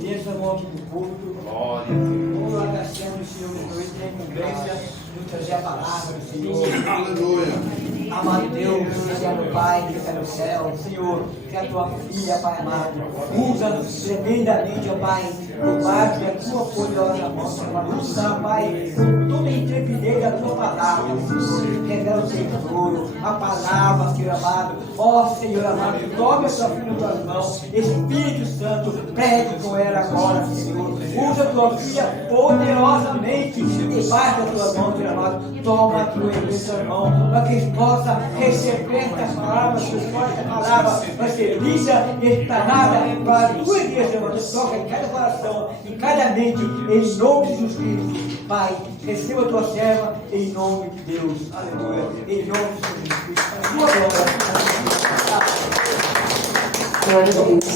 Desde a morte do culto, agradecemos, Senhor, pela incumbência de trazer a palavra do Senhor. Aleluia. Amado Deus, Senhor Pai que está no céu, Senhor, que a tua filha, Pai amado, usa tremendamente, ó Pai, por parte da tua poderosa mão, Senhor, usa, Pai, toda a intrepidez da tua palavra, Senhor, revela o Senhor, a palavra, Senhor amado, ó Senhor amado, tome a tua filha nas tuas mãos, Espírito Santo, pregue com ela agora, Senhor, usa a tua filha poderosamente, debaixo das tuas mãos, Senhor amado, toma a tua igreja, irmão, para que possa receber esta palavra, esta palavra vai ser lida e estarada para a tua igreja, você toca em cada coração, em cada mente, em nome de Jesus Cristo. Pai, receba a tua serva em nome de Deus, aleluia, em nome de Jesus Cristo, a tua glória.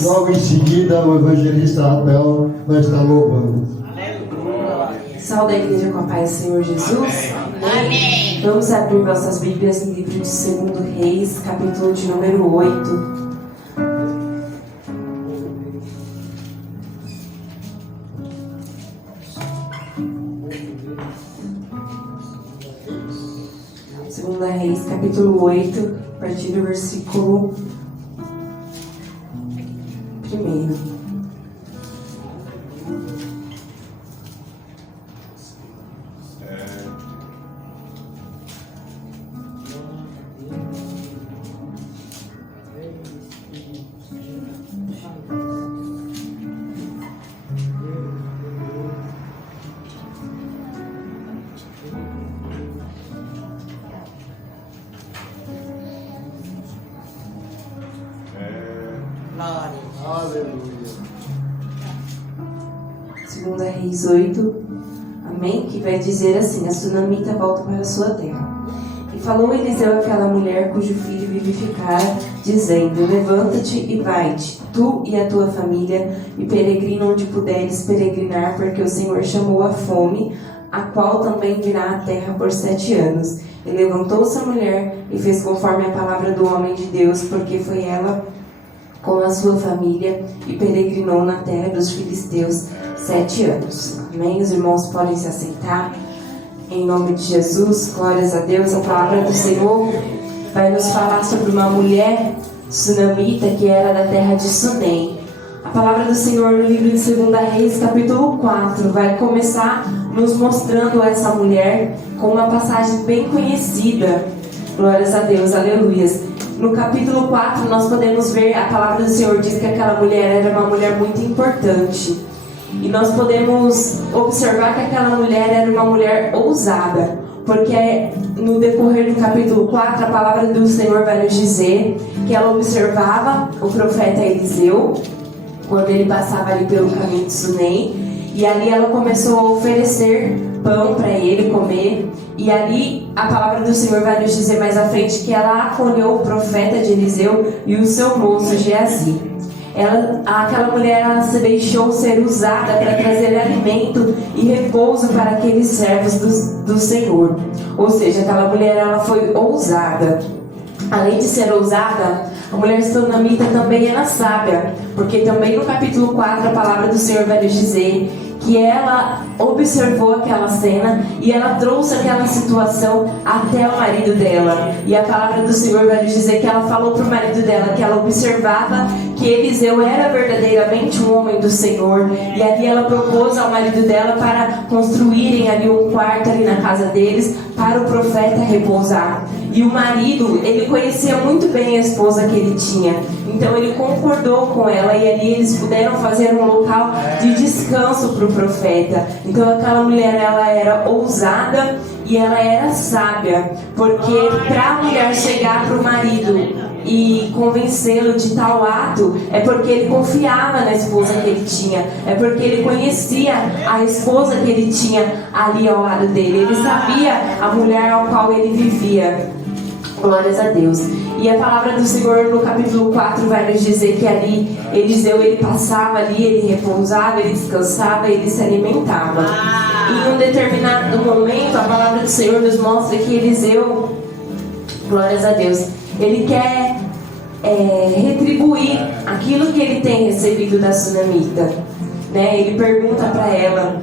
Logo em seguida, o evangelista Rafael vai estar louvando. Salve a igreja com a paz do Senhor Jesus. Amém. Vamos abrir nossas Bíblias no livro de 2 Reis, capítulo de número 8. Segunda Reis, capítulo 8, a partir do versículo 1. Segunda Reis 8, amém? Que vai dizer assim: a sunamita volta para a sua terra. E falou Eliseu àquela mulher cujo filho vivificara, dizendo: levanta-te e vai-te, tu e a tua família, e peregrina onde puderes peregrinar, porque o Senhor chamou a fome, a qual também virá à terra por 7 anos. E levantou-se a mulher e fez conforme a palavra do homem de Deus, porque foi ela com a sua família e peregrinou na terra dos filisteus 7 anos. Amém? Os irmãos podem se assentar. Em nome de Jesus, glórias a Deus. A palavra do Senhor vai nos falar sobre uma mulher sunamita que era da terra de Sunem. A palavra do Senhor no livro de 2 Reis, capítulo 4, vai começar nos mostrando essa mulher com uma passagem bem conhecida. Glórias a Deus, aleluias. No capítulo 4 nós podemos ver, a palavra do Senhor diz que aquela mulher era uma mulher muito importante. E nós podemos observar que aquela mulher era uma mulher ousada. Porque no decorrer do capítulo 4 a palavra do Senhor vai nos dizer que ela observava o profeta Eliseu quando ele passava ali pelo caminho de Sunem. E ali ela começou a oferecer pão para ele comer. E ali a palavra do Senhor vai nos dizer mais à frente que ela acolheu o profeta de Eliseu e o seu moço Geazi. Aquela mulher, ela se deixou ser usada para trazer alimento e repouso para aqueles servos do Senhor. Ou seja, aquela mulher, ela foi ousada. Além de ser ousada, a mulher sunamita também era sábia, porque também no capítulo 4 a palavra do Senhor vai nos dizer que ela observou aquela cena e ela trouxe aquela situação até o marido dela. E a palavra do Senhor vai nos dizer que ela falou para o marido dela que ela observava que Eliseu era verdadeiramente um homem do Senhor. E ali ela propôs ao marido dela para construírem ali um quarto ali na casa deles para o profeta repousar. E o marido, ele conhecia muito bem a esposa que ele tinha. Então ele concordou com ela e ali eles puderam fazer um local de descanso para o profeta. Então aquela mulher, ela era ousada e ela era sábia. Porque para a mulher chegar para o marido e convencê-lo de tal ato, é porque ele confiava na esposa que ele tinha, é porque ele conhecia a esposa que ele tinha ali ao lado dele, ele sabia a mulher ao qual ele vivia. Glórias a Deus. E a palavra do Senhor no capítulo 4 vai nos dizer que ali Eliseu, ele passava ali, ele repousava, ele descansava, ele se alimentava. E em um determinado momento a palavra do Senhor nos mostra que Eliseu, glórias a Deus, ele quer retribuir aquilo que ele tem recebido da sunamita, né? Ele pergunta para ela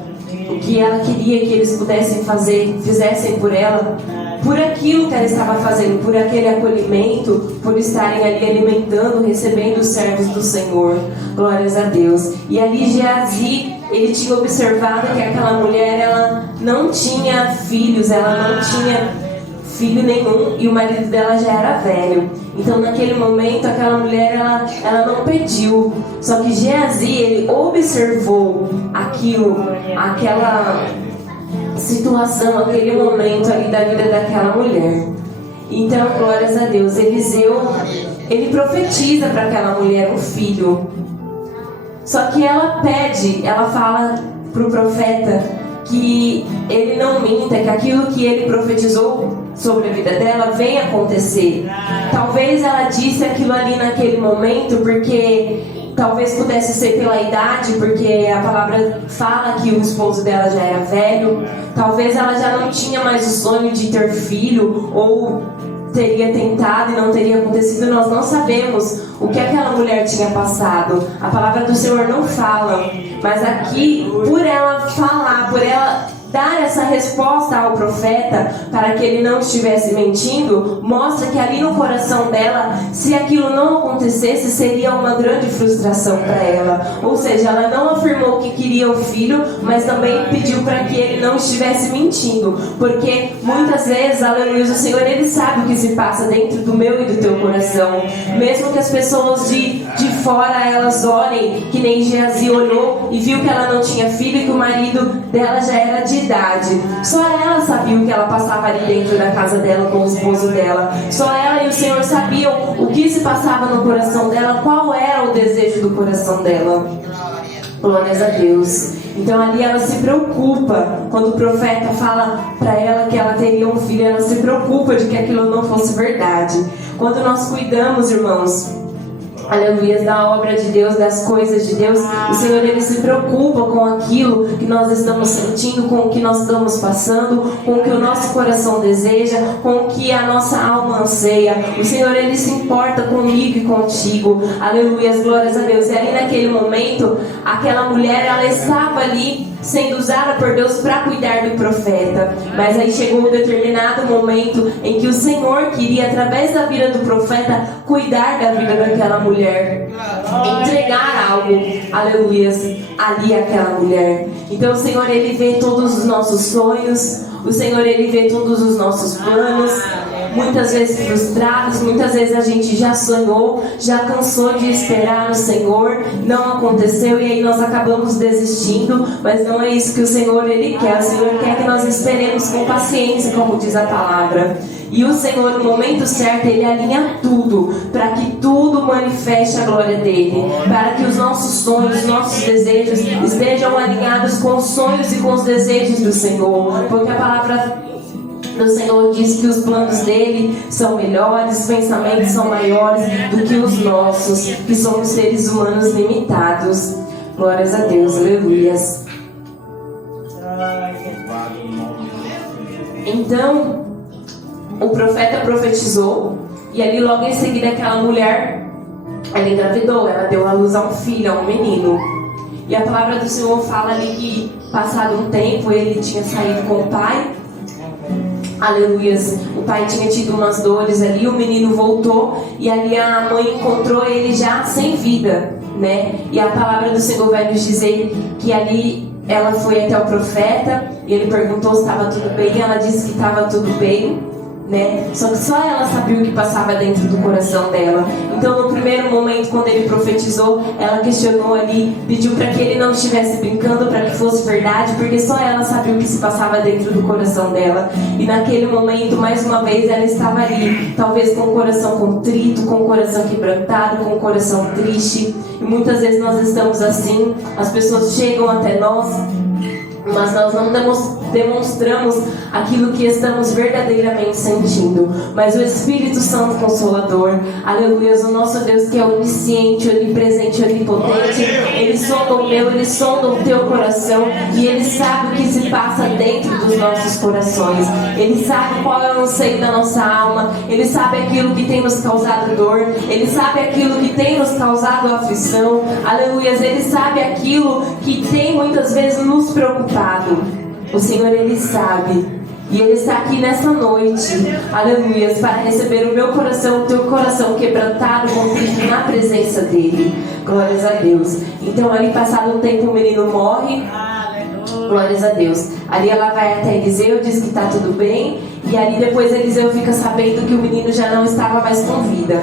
o que ela queria que eles pudessem fazer, fizessem por ela, por aquilo que ela estava fazendo, por aquele acolhimento, por estarem ali alimentando, recebendo os servos do Senhor. Glórias a Deus. E ali Geazi, ele tinha observado que aquela mulher, ela não tinha filhos, ela não tinha filho nenhum, e o marido dela já era velho. Então naquele momento aquela mulher, ela não pediu. Só que Geazi, ele observou aquilo, aquela situação, aquele momento ali da vida daquela mulher. Então, glórias a Deus, Eliseu, ele profetiza para aquela mulher um filho. Só que ela pede, ela fala para o profeta que ele não minta, que aquilo que ele profetizou sobre a vida dela venha acontecer. Talvez ela disse aquilo ali naquele momento porque talvez pudesse ser pela idade, porque a palavra fala que o esposo dela já era velho. Talvez ela já não tinha mais o sonho de ter filho, ou teria tentado e não teria acontecido. Nós não sabemos o que aquela mulher tinha passado. A palavra do Senhor não fala, mas aqui, por ela falar, por ela dar essa resposta ao profeta para que ele não estivesse mentindo, mostra que ali no coração dela, se aquilo não acontecesse, seria uma grande frustração para ela. Ou seja, ela não afirmou que queria o filho, mas também pediu para que ele não estivesse mentindo, porque muitas vezes, aleluia, o Senhor, ele sabe o que se passa dentro do meu e do teu coração. Mesmo que as pessoas de fora, elas olhem, que nem Geazi olhou e viu que ela não tinha filho e que o marido dela já era de idade. Só ela sabia o que ela passava ali dentro da casa dela com o esposo dela. Só ela e o Senhor sabiam o que se passava no coração dela, qual era o desejo do coração dela. Glórias a Deus. Então ali ela se preocupa. Quando o profeta fala para ela que ela teria um filho, ela se preocupa de que aquilo não fosse verdade. Quando nós cuidamos, irmãos, aleluia, da obra de Deus, das coisas de Deus, o Senhor, ele se preocupa com aquilo que nós estamos sentindo, com o que nós estamos passando, com o que o nosso coração deseja, com o que a nossa alma anseia. O Senhor, ele se importa comigo e contigo. Aleluia, glórias a Deus. E ali naquele momento, aquela mulher, ela estava ali sendo usada por Deus para cuidar do profeta. Mas aí chegou um determinado momento em que o Senhor queria, através da vida do profeta, cuidar da vida daquela mulher, entregar algo, aleluia, ali àquela mulher. Então o Senhor, ele vê todos os nossos sonhos, o Senhor, ele vê todos os nossos planos, muitas vezes frustrados, muitas vezes a gente já sonhou, já cansou de esperar no Senhor, não aconteceu e aí nós acabamos desistindo, mas não é isso que o Senhor, ele quer. O Senhor quer que nós esperemos com paciência, como diz a palavra. E o Senhor, no momento certo, ele alinha tudo, para que tudo manifeste a glória dele, para que os nossos sonhos, os nossos desejos estejam alinhados com os sonhos e com os desejos do Senhor, porque a palavra do Senhor diz que os planos dele são melhores, os pensamentos são maiores do que os nossos, que somos seres humanos limitados. Glórias a Deus, aleluias. Então o profeta profetizou, e ali logo em seguida aquela mulher, ela engravidou, ela deu à luz a um filho, a um menino. E a palavra do Senhor fala ali que passado um tempo ele tinha saído com o pai, aleluias, o pai tinha tido umas dores ali, o menino voltou e ali a mãe encontrou ele já sem vida, né? E a palavra do Senhor vai nos dizer que ali ela foi até o profeta e ele perguntou se estava tudo bem, ela disse que estava tudo bem, né? Só que só ela sabia o que passava dentro do coração dela. Então no primeiro momento, quando ele profetizou, ela questionou ali, pediu para que ele não estivesse brincando, para que fosse verdade, porque só ela sabia o que se passava dentro do coração dela. E naquele momento, mais uma vez, ela estava ali, talvez com o coração contrito, com o coração quebrantado, com o coração triste. E muitas vezes nós estamos assim, as pessoas chegam até nós mas nós não demonstramos aquilo que estamos verdadeiramente sentindo. Mas o Espírito Santo Consolador, aleluia, o nosso Deus que é onisciente, onipresente, onipotente, Ele sonda o meu, Ele sonda o teu coração, e Ele sabe o que se passa dentro dos nossos corações. Ele sabe qual é o anseio da nossa alma, Ele sabe aquilo que tem nos causado dor, Ele sabe aquilo que tem nos causado aflição, aleluia, Ele sabe aquilo que tem muitas vezes nos preocupado. O Senhor, Ele sabe, e Ele está aqui nessa noite, aleluia, para receber o meu coração, o teu coração quebrantado, contrito na presença dEle. Glórias a Deus. Então, ali passado um tempo, o menino morre. Glórias a Deus. Ali ela vai até Eliseu, diz que está tudo bem, e ali depois Eliseu fica sabendo que o menino já não estava mais com vida.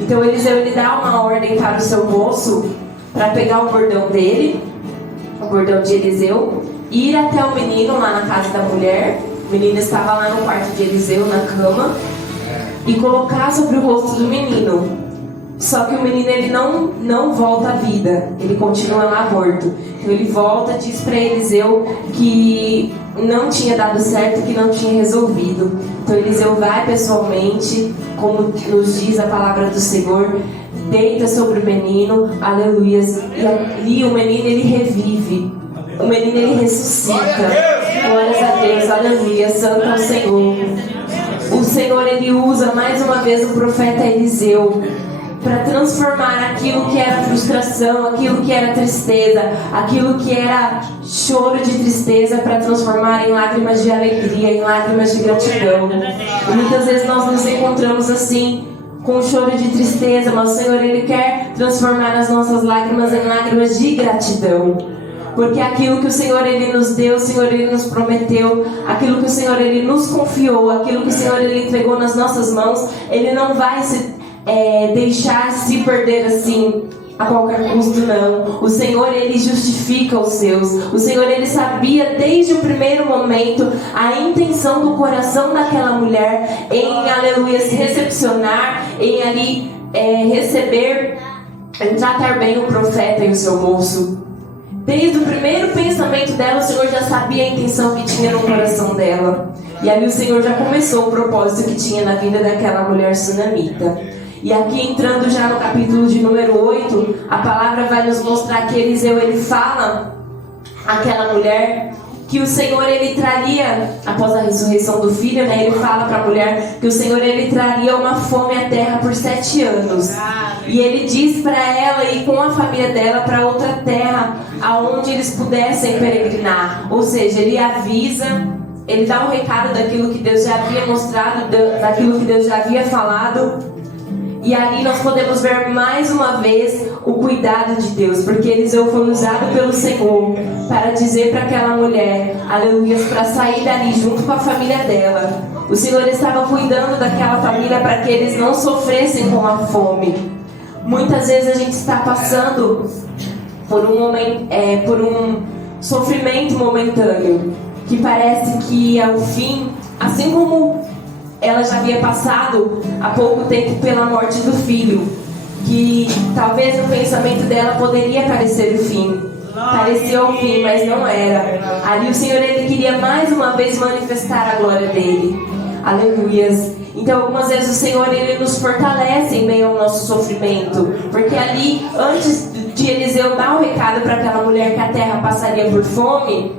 Então Eliseu, ele dá uma ordem para o seu moço para pegar o bordão dele, o bordão de Eliseu, ir até o menino lá na casa da mulher. O menino estava lá no quarto de Eliseu, na cama, e colocar sobre o rosto do menino. Só que o menino, ele não volta à vida, ele continua lá morto. Então ele volta, diz para Eliseu que não tinha dado certo, que não tinha resolvido. Então Eliseu vai pessoalmente, como nos diz a palavra do Senhor, deita sobre o menino, aleluias, e ali o menino, ele revive, o menino, ele ressuscita. Glórias a Deus, aleluia, santo é o Senhor. O Senhor, ele usa mais uma vez o profeta Eliseu para transformar aquilo que era frustração, aquilo que era tristeza, aquilo que era choro de tristeza, para transformar em lágrimas de alegria, em lágrimas de gratidão. E muitas vezes nós nos encontramos assim, com choro de tristeza, mas o Senhor, Ele quer transformar as nossas lágrimas em lágrimas de gratidão. Porque aquilo que o Senhor, Ele nos deu, o Senhor, Ele nos prometeu, aquilo que o Senhor, Ele nos confiou, aquilo que o Senhor, Ele entregou nas nossas mãos, Ele não vai deixar se perder assim a qualquer custo, não. O Senhor, Ele justifica os seus. O Senhor, Ele sabia desde o primeiro momento a intenção do coração daquela mulher em, aleluia, se recepcionar, em ali receber, em tratar bem o profeta e o seu moço. Desde o primeiro pensamento dela, o Senhor já sabia a intenção que tinha no coração dela. E ali o Senhor já começou o propósito que tinha na vida daquela mulher sunamita. E aqui, entrando já no capítulo de número 8, a palavra vai nos mostrar que Eliseu, ele fala àquela mulher que o Senhor, ele traria, após a ressurreição do filho, né, ele fala para a mulher que o Senhor, ele traria uma fome à terra por 7 anos. E ele diz para ela ir com a família dela para outra terra, aonde eles pudessem peregrinar. Ou seja, ele avisa, ele dá um recado daquilo que Deus já havia mostrado, daquilo que Deus já havia falado. E ali nós podemos ver mais uma vez o cuidado de Deus, porque Eliseu foi usado pelo Senhor para dizer para aquela mulher, aleluia, para sair dali junto com a família dela. O Senhor estava cuidando daquela família para que eles não sofressem com a fome. Muitas vezes a gente está passando por um sofrimento momentâneo, que parece que é o fim, assim como ela já havia passado há pouco tempo pela morte do filho, que talvez no pensamento dela poderia parecer o fim, parecia o fim, mas não era. Ali o Senhor, Ele queria mais uma vez manifestar a glória dEle, aleluias. Então algumas vezes o Senhor, Ele nos fortalece em meio ao nosso sofrimento, porque ali, antes de Eliseu dar o recado para aquela mulher que a terra passaria por fome,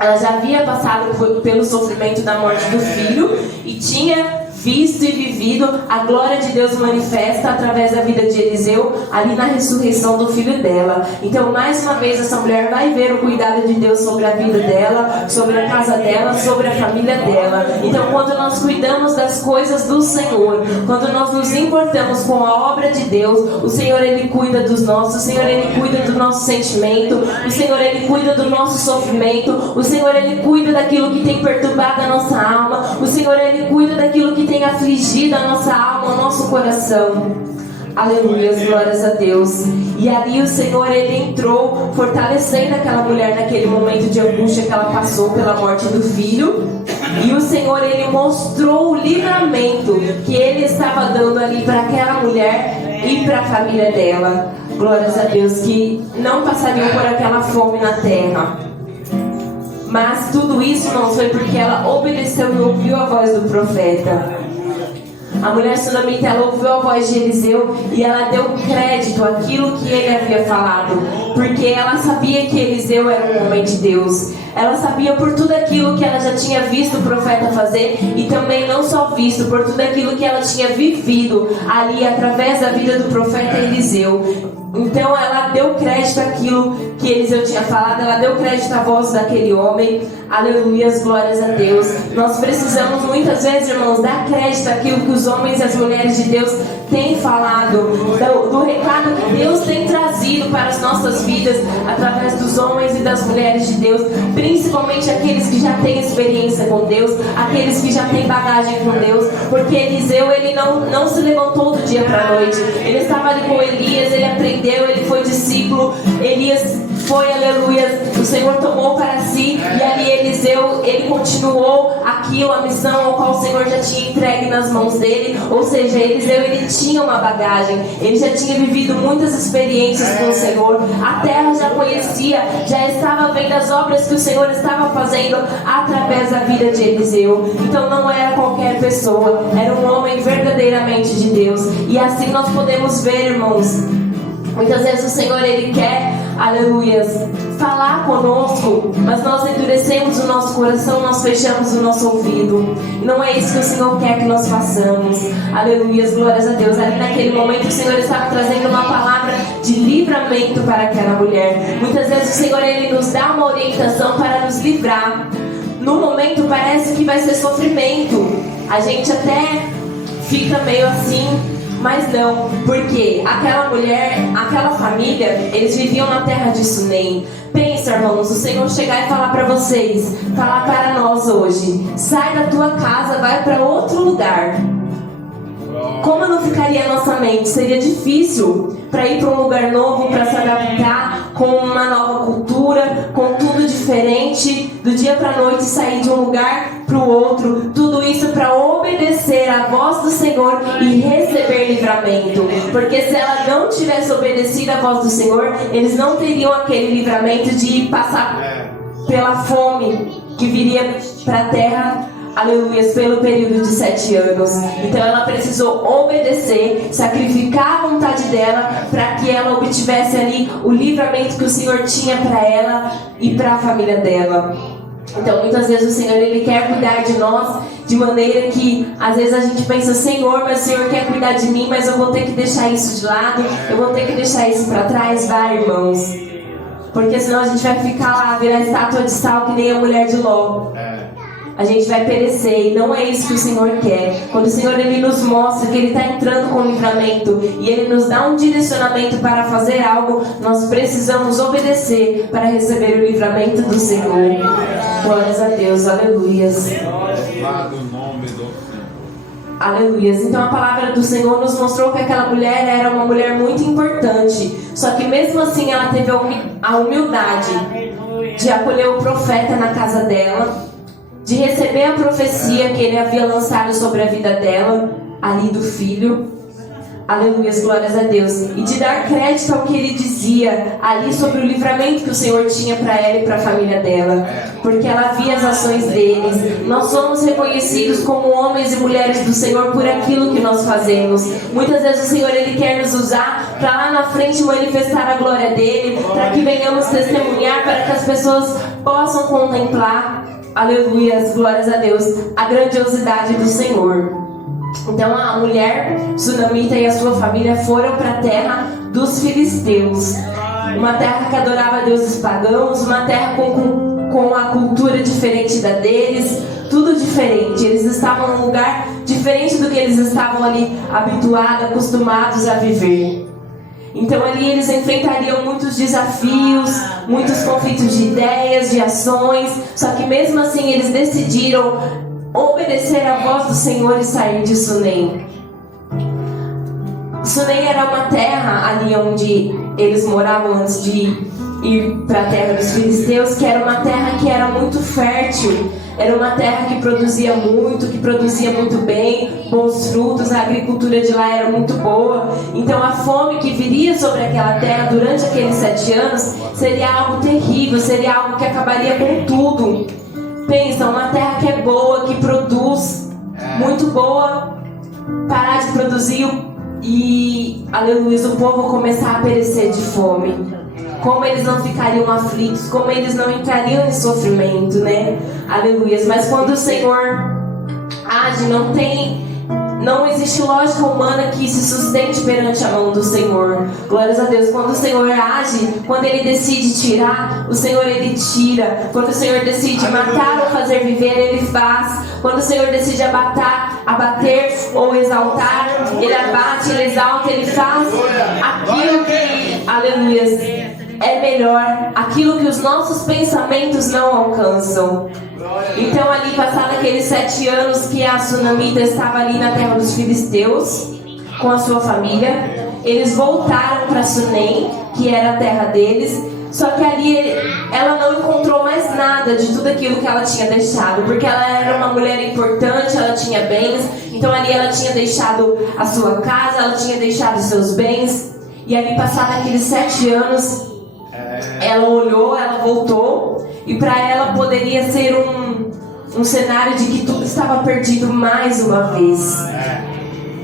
ela já havia passado pelo sofrimento da morte do filho e tinha visto e vivido a glória de Deus manifesta através da vida de Eliseu, ali na ressurreição do filho dela. Então, mais uma vez, essa mulher vai ver o cuidado de Deus sobre a vida dela, sobre a casa dela, sobre a família dela. Então, quando nós cuidamos das coisas do Senhor, quando nós nos importamos com a obra de Deus, o Senhor, Ele cuida dos nossos, o Senhor, Ele cuida do nosso sentimento, o Senhor, Ele cuida do nosso sofrimento, o Senhor, Ele cuida daquilo que tem perturbado a nossa alma, o Senhor, Ele cuida daquilo que tem afligido a nossa alma, o nosso coração. Aleluia, glórias a Deus. E ali o Senhor, Ele entrou fortalecendo aquela mulher naquele momento de angústia que ela passou pela morte do filho. E o Senhor, Ele mostrou o livramento que Ele estava dando ali para aquela mulher e para a família dela. Glórias a Deus, que não passariam por aquela fome na terra. Mas tudo isso, irmãos, foi porque ela obedeceu e ouviu a voz do profeta. A mulher sunamita, ela ouviu a voz de Eliseu e ela deu crédito àquilo que ele havia falado, porque ela sabia que Eliseu era um homem de Deus. Ela sabia por tudo aquilo que ela já tinha visto o profeta fazer, e também não só visto, por tudo aquilo que ela tinha vivido ali através da vida do profeta Eliseu. Então ela deu crédito àquilo que Eliseu tinha falado, ela deu crédito à voz daquele homem. Aleluias, glórias a Deus. Nós precisamos muitas vezes, irmãos, dar crédito àquilo que os homens e as mulheres de Deus têm falado, do recado que Deus tem trazido para as nossas vidas através dos homens e das mulheres de Deus, principalmente aqueles que já têm experiência com Deus, aqueles que já têm bagagem com Deus, porque Eliseu, ele não se levantou do dia para a noite. Ele estava ali com Elias, ele aprendeu, ele foi discípulo. Elias foi, aleluia, o Senhor tomou para si, e ali Eliseu, ele continuou aquilo, a missão ao qual o Senhor já tinha entregue nas mãos dele. Ou seja, Eliseu, ele tinha uma bagagem, ele já tinha vivido muitas experiências com o Senhor, a terra já conhecia, já estava vendo as obras que o Senhor estava fazendo através da vida de Eliseu. Então não era qualquer pessoa, era um homem verdadeiramente de Deus. E assim nós podemos ver, irmãos, muitas vezes o Senhor, ele quer, aleluias, falar conosco, mas nós endurecemos o nosso coração, nós fechamos o nosso ouvido. E não é isso que o Senhor quer que nós façamos. Aleluias, glórias a Deus. Ali naquele momento o Senhor estava trazendo uma palavra de livramento para aquela mulher. Muitas vezes o Senhor, ele nos dá uma orientação para nos livrar. No momento parece que vai ser sofrimento, a gente até fica meio assim, mas não, porque aquela mulher, aquela família, eles viviam na terra de Sunem. Pensa, irmãos, o Senhor chegar e falar para vocês, falar para nós hoje: sai da tua casa, vai para outro lugar. Como não ficaria a nossa mente? Seria difícil para ir para um lugar novo, para se adaptar com uma nova cultura, com tudo diferente, do dia para a noite sair de um lugar para o outro. Tudo isso para obedecer à voz do Senhor e receber livramento. Porque se ela não tivesse obedecido à voz do Senhor, eles não teriam aquele livramento de passar pela fome que viria para a terra, aleluias, pelo período de 7 anos. Então ela precisou obedecer, sacrificar a vontade dela, para que ela obtivesse ali o livramento que o Senhor tinha para ela e para a família dela. Então muitas vezes o Senhor, ele quer cuidar de nós de maneira que às vezes a gente pensa: Senhor, mas o Senhor quer cuidar de mim, mas eu vou ter que deixar isso de lado, eu vou ter que deixar isso para trás. Vai, irmãos, porque senão a gente vai ficar lá, virar estátua de sal que nem a mulher de Ló. A gente vai perecer, e não é isso que o Senhor quer. Quando o Senhor, ele nos mostra que ele está entrando com livramento e ele nos dá um direcionamento para fazer algo, nós precisamos obedecer para receber o livramento do Senhor. Glórias a Deus, aleluias. Aleluias. Então a palavra do Senhor nos mostrou que aquela mulher era uma mulher muito importante. Só que mesmo assim ela teve a humildade de acolher o profeta na casa dela, de receber a profecia que ele havia lançado sobre a vida dela, ali do filho. Aleluia, glórias a Deus. E de dar crédito ao que ele dizia ali sobre o livramento que o Senhor tinha para ela e para a família dela, porque ela via as ações deles. Nós somos reconhecidos como homens e mulheres do Senhor por aquilo que nós fazemos. Muitas vezes o Senhor, ele quer nos usar para lá na frente manifestar a glória dele, para que venhamos testemunhar, para que as pessoas possam contemplar, aleluia, glórias a Deus, a grandiosidade do Senhor. Então a mulher sunamita e a sua família foram para a terra dos filisteus, uma terra que adorava deuses pagãos, uma terra com a cultura diferente da deles, tudo diferente. Eles estavam num lugar diferente do que eles estavam ali habituados, acostumados a viver. Então ali eles enfrentariam muitos desafios, muitos conflitos de ideias, de ações. Só que mesmo assim eles decidiram obedecer à voz do Senhor e sair de Sunem. Sunem era uma terra ali onde eles moravam antes de ir para a terra dos filisteus, que era uma terra que era muito fértil, era uma terra que produzia muito bem, bons frutos, a agricultura de lá era muito boa. Então a fome que viria sobre aquela terra durante aqueles 7 anos seria algo terrível, seria algo que acabaria com tudo. Pensa, uma terra que é boa, que produz, muito boa, parar de produzir e, aleluia, o povo começar a perecer de fome. Como eles não ficariam aflitos, como eles não entrariam em sofrimento, né? Aleluia. Mas quando o Senhor age, não existe lógica humana que se sustente perante a mão do Senhor. Glórias a Deus. Quando o Senhor age, quando Ele decide tirar, o Senhor Ele tira. Quando o Senhor decide matar ou fazer viver, Ele faz. Quando o Senhor decide abater ou exaltar, Ele abate, Ele exalta, Ele faz aquilo que, aleluia, é melhor, aquilo que os nossos pensamentos não alcançam. Então ali passaram aqueles 7 anos que a sunamita estava ali na terra dos filisteus com a sua família. Eles voltaram para Sunem, que era a terra deles. Só que ali ela não encontrou mais nada de tudo aquilo que ela tinha deixado, porque ela era uma mulher importante, ela tinha bens. Então ali ela tinha deixado a sua casa, ela tinha deixado os seus bens. E ali passaram aqueles 7 anos, ela olhou, ela voltou, e para ela poderia ser um cenário de que tudo estava perdido mais uma vez.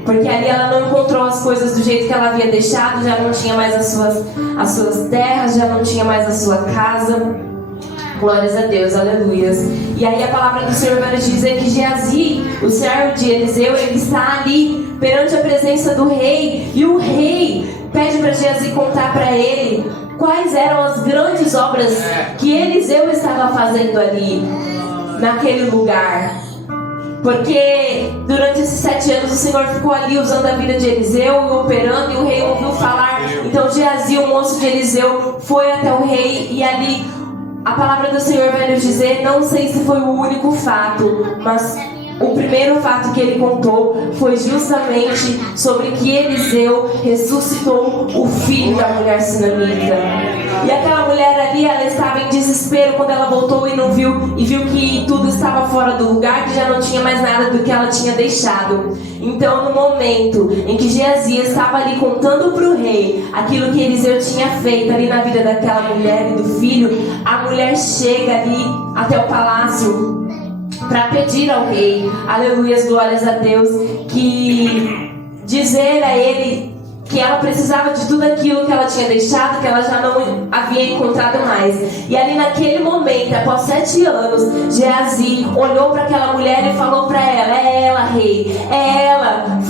Porque ali ela não encontrou as coisas do jeito que ela havia deixado, já não tinha mais as suas terras, já não tinha mais a sua casa. Glórias a Deus, aleluias. E aí a palavra do Senhor vai nos dizer que Geazi, o servo de Eliseu, ele está ali perante a presença do rei, e o rei pede para Geazi contar para ele quais eram as grandes obras que Eliseu estava fazendo ali, naquele lugar. Porque durante esses 7 anos o Senhor ficou ali usando a vida de Eliseu e operando, e o rei ouviu falar. Então Geazi, o moço de Eliseu, foi até o rei, e ali a palavra do Senhor vai nos dizer, não sei se foi o único fato, mas o primeiro fato que ele contou foi justamente sobre que Eliseu ressuscitou o filho da mulher sunamita. E aquela mulher ali, ela estava em desespero quando ela voltou e viu que tudo estava fora do lugar, que já não tinha mais nada do que ela tinha deixado. Então, no momento em que Geazi estava ali contando para o rei aquilo que Eliseu tinha feito ali na vida daquela mulher e do filho, a mulher chega ali até o palácio para pedir ao rei, aleluias, glórias a Deus, que dizer a ele que ela precisava de tudo aquilo que ela tinha deixado, que ela já não havia encontrado mais. E ali naquele momento, após 7 anos, Geazi olhou para aquela mulher e falou para ela, é ela, rei, é ela,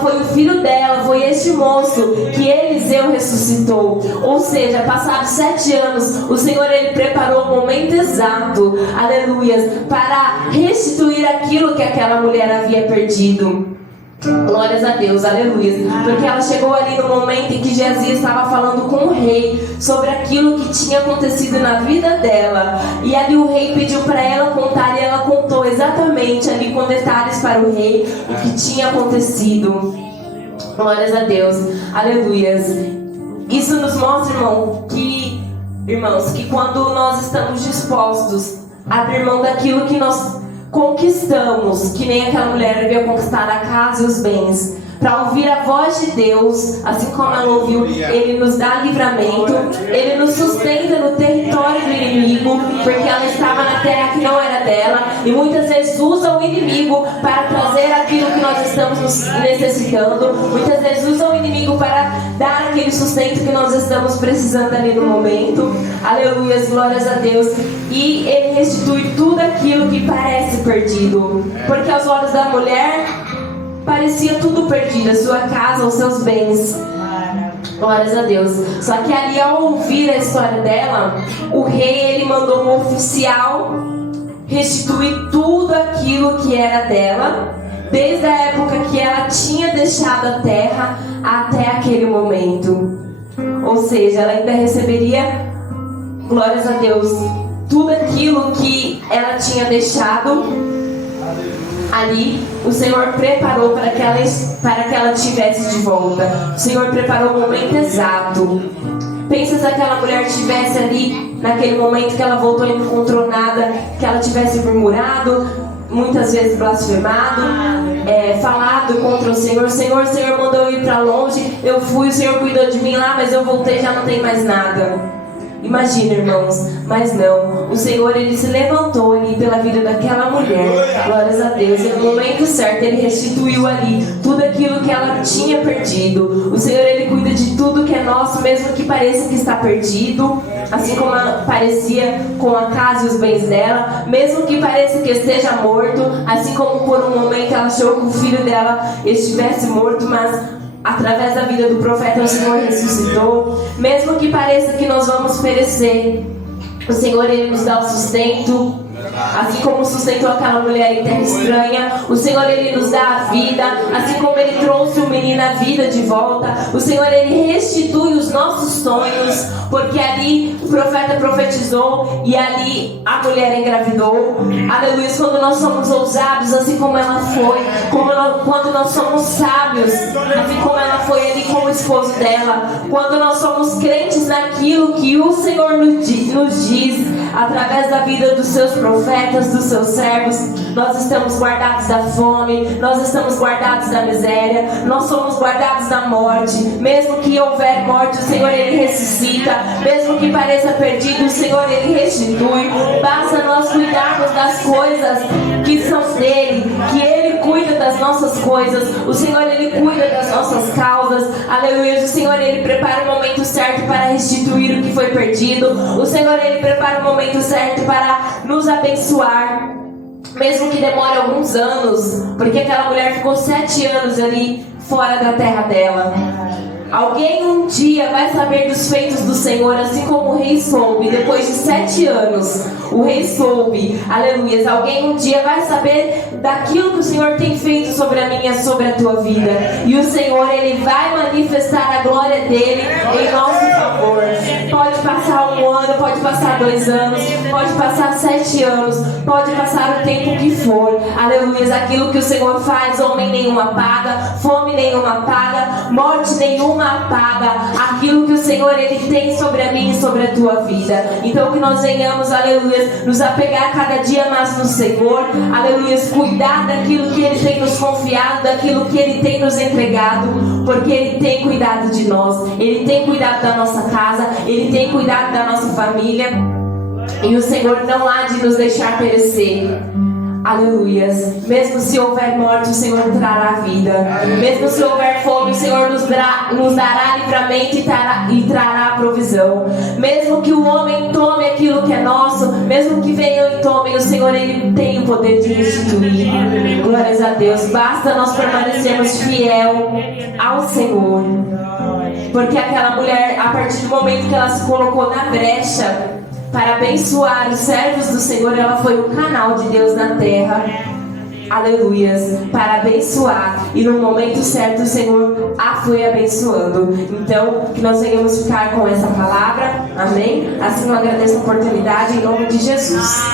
foi o filho dela, foi este moço que Eliseu ressuscitou. Ou seja, passados 7 anos, o Senhor ele preparou o momento exato, aleluias, para restituir aquilo que aquela mulher havia perdido. Glórias a Deus, aleluia. Porque ela chegou ali no momento em que Geazi estava falando com o rei sobre aquilo que tinha acontecido na vida dela. E ali o rei pediu para ela contar, e ela contou exatamente ali com detalhes para o rei o que tinha acontecido. Glórias a Deus, aleluias. Isso nos mostra, irmãos, que quando nós estamos dispostos a abrir mão daquilo que nós conquistamos, que nem aquela mulher veio conquistar a casa e os bens, para ouvir a voz de Deus, assim como ela ouviu, Ele nos dá livramento, Ele nos sustenta no território do inimigo, porque ela estava na terra que não era dela, e muitas vezes usa o inimigo para trazer aquilo que nós estamos necessitando, muitas vezes usa o inimigo para dar aquele sustento que nós estamos precisando ali no momento, aleluia, glórias a Deus, e Ele restitui tudo aquilo que parece perdido, porque aos olhos da mulher parecia tudo perdido, a sua casa, os seus bens. Glórias a Deus. Só que ali, ao ouvir a história dela, o rei ele mandou um oficial restituir tudo aquilo que era dela, desde a época que ela tinha deixado a terra até aquele momento. Ou seja, ela ainda receberia, glórias a Deus, tudo aquilo que ela tinha deixado ali o Senhor preparou para que ela tivesse de volta. O Senhor preparou o momento exato. Pensa se aquela mulher tivesse ali, naquele momento que ela voltou e não encontrou nada, que ela tivesse murmurado, muitas vezes blasfemado, falado contra o Senhor. Senhor, o Senhor mandou eu ir para longe, eu fui, o Senhor cuidou de mim lá, mas eu voltei e já não tem mais nada. Imagina, irmãos, mas não, o Senhor, Ele se levantou ali pela vida daquela mulher, glórias a Deus, e no momento certo Ele restituiu ali tudo aquilo que ela tinha perdido. O Senhor, Ele cuida de tudo que é nosso, mesmo que pareça que está perdido, assim como parecia com a casa e os bens dela, mesmo que pareça que esteja morto, assim como por um momento ela achou que o filho dela estivesse morto, mas através da vida do profeta o Senhor ressuscitou. Mesmo que pareça que nós vamos perecer, o Senhor, Ele nos dá o sustento. Assim como sustentou aquela mulher em terra estranha, o Senhor, Ele nos dá a vida. Assim como Ele trouxe o menino à vida de volta, o Senhor, Ele restitui os nossos sonhos. Porque ali o profeta profetizou e ali a mulher engravidou. Aleluia. Quando nós somos ousados, assim como ela foi, quando nós somos sábios, assim como ela foi ali com o esposo dela, quando nós somos crentes naquilo que o Senhor nos diz através da vida dos seus profetas, dos seus servos, nós estamos guardados da fome, nós estamos guardados da miséria, nós somos guardados da morte. Mesmo que houver morte, o Senhor, Ele ressuscita. Mesmo que pareça perdido, o Senhor, Ele restitui. Basta nós cuidarmos das coisas que são dele, que Ele cuida das nossas coisas. O Senhor, Ele cuida das nossas causas. Aleluia. O Senhor, Ele prepara o momento certo para restituir o que foi perdido. O Senhor, Ele prepara o momento certo para nos abençoar, mesmo que demore alguns anos, porque aquela mulher ficou 7 anos ali fora da terra dela. Alguém um dia vai saber dos feitos do Senhor, assim como o rei soube. Depois de 7 anos, o rei soube. Aleluia. Alguém um dia vai saber daquilo que o Senhor tem feito sobre a minha, sobre a tua vida. E o Senhor, Ele vai manifestar a glória dele em nosso favor. Pode passar 1 ano, pode passar 2 anos, pode passar 7 anos, pode passar o tempo que for. Aleluia. Aquilo que o Senhor faz, homem nenhum apaga, fome nenhuma apaga, morte nenhuma apaga aquilo que o Senhor, Ele tem sobre a minha e sobre a tua vida. Então que nós venhamos, aleluia, nos apegar cada dia mais no Senhor, aleluia, cuidar daquilo que Ele tem nos confiado, daquilo que Ele tem nos entregado, porque Ele tem cuidado de nós, Ele tem cuidado da nossa casa, Ele tem cuidado da nossa família, e o Senhor não há de nos deixar perecer. Aleluias. Mesmo se houver morte, o Senhor trará vida. Mesmo se houver fome, o Senhor nos dará livramento e trará provisão. Mesmo que o homem tome aquilo que é nosso, mesmo que venham e tomem, o Senhor, Ele tem o poder de restituir. Glórias a Deus. Basta nós permanecermos fiel ao Senhor. Porque aquela mulher, a partir do momento que ela se colocou na brecha para abençoar os servos do Senhor, ela foi o canal de Deus na terra. Aleluias, para abençoar. E no momento certo o Senhor a foi abençoando. Então, que nós venhamos ficar com essa palavra. Amém? Assim eu agradeço a oportunidade em nome de Jesus.